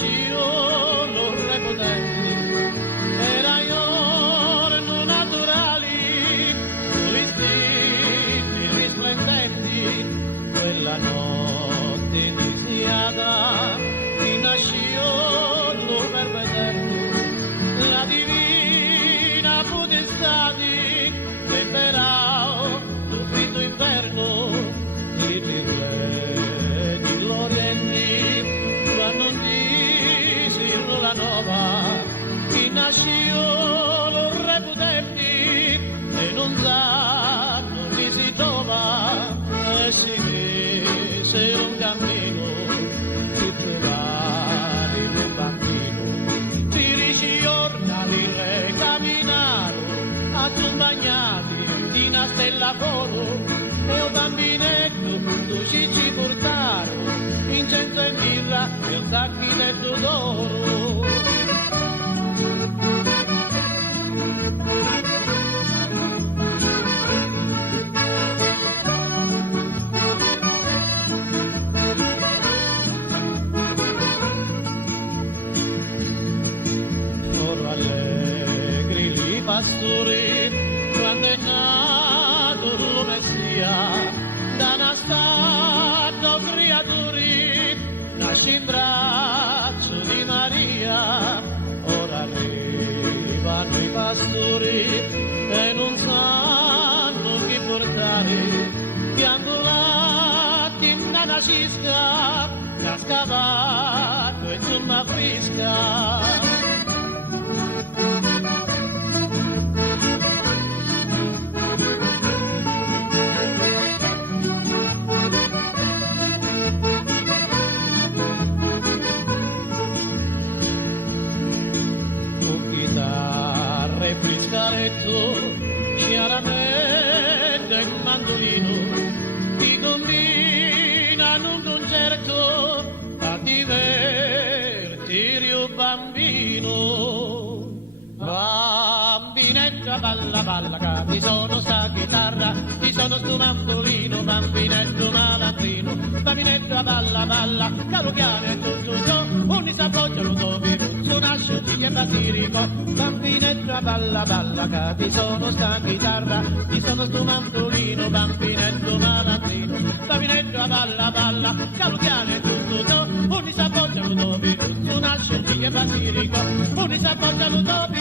nascio non repotenti, era giorno naturali, vestiti risplendenti, quella notte iniziata, mi nascio non per vederlo, la divina potestà di liberò l'ufficio inverno, i rifletti l'oriente, quando disero la nova, chi nascio non reputenti e non sanno chi si trova, e si mise un cammino di trovare un bambino, tirici ortali recamminarono accompagnati di una stella foro, e un bambinetto tu ci portarono incenso e mirra e un sacchiletto d'oro. Oro allegri li pastori, quando è nato lo Messia, da una stato creaturi, nasce in braccio di Maria. Ora arrivano i pastori e non sanno chi portare, piangolati in una cisca, cascavato e zona fresca. Friscaretto, chiaramente un mandolino, ti combinano un concerto a divertire un bambino. Bambinetta balla balla, che ti sono sta chitarra, ti sono sto mandolino, bambinetto malandrino. Bambinetta balla balla, caro chiaro è tutto ciò, ogni s'appoggiano dove tu nasce e batirico. Bambinetta balla balla, che ti sono sta chitarra, ti sono sto mandolino, bambinetto malandrino. Bambinetta balla balla, caro chiaro è tutto ciò, ogni s'appoggiano dove tu nasce e batirico, ogni s'appoggiano dove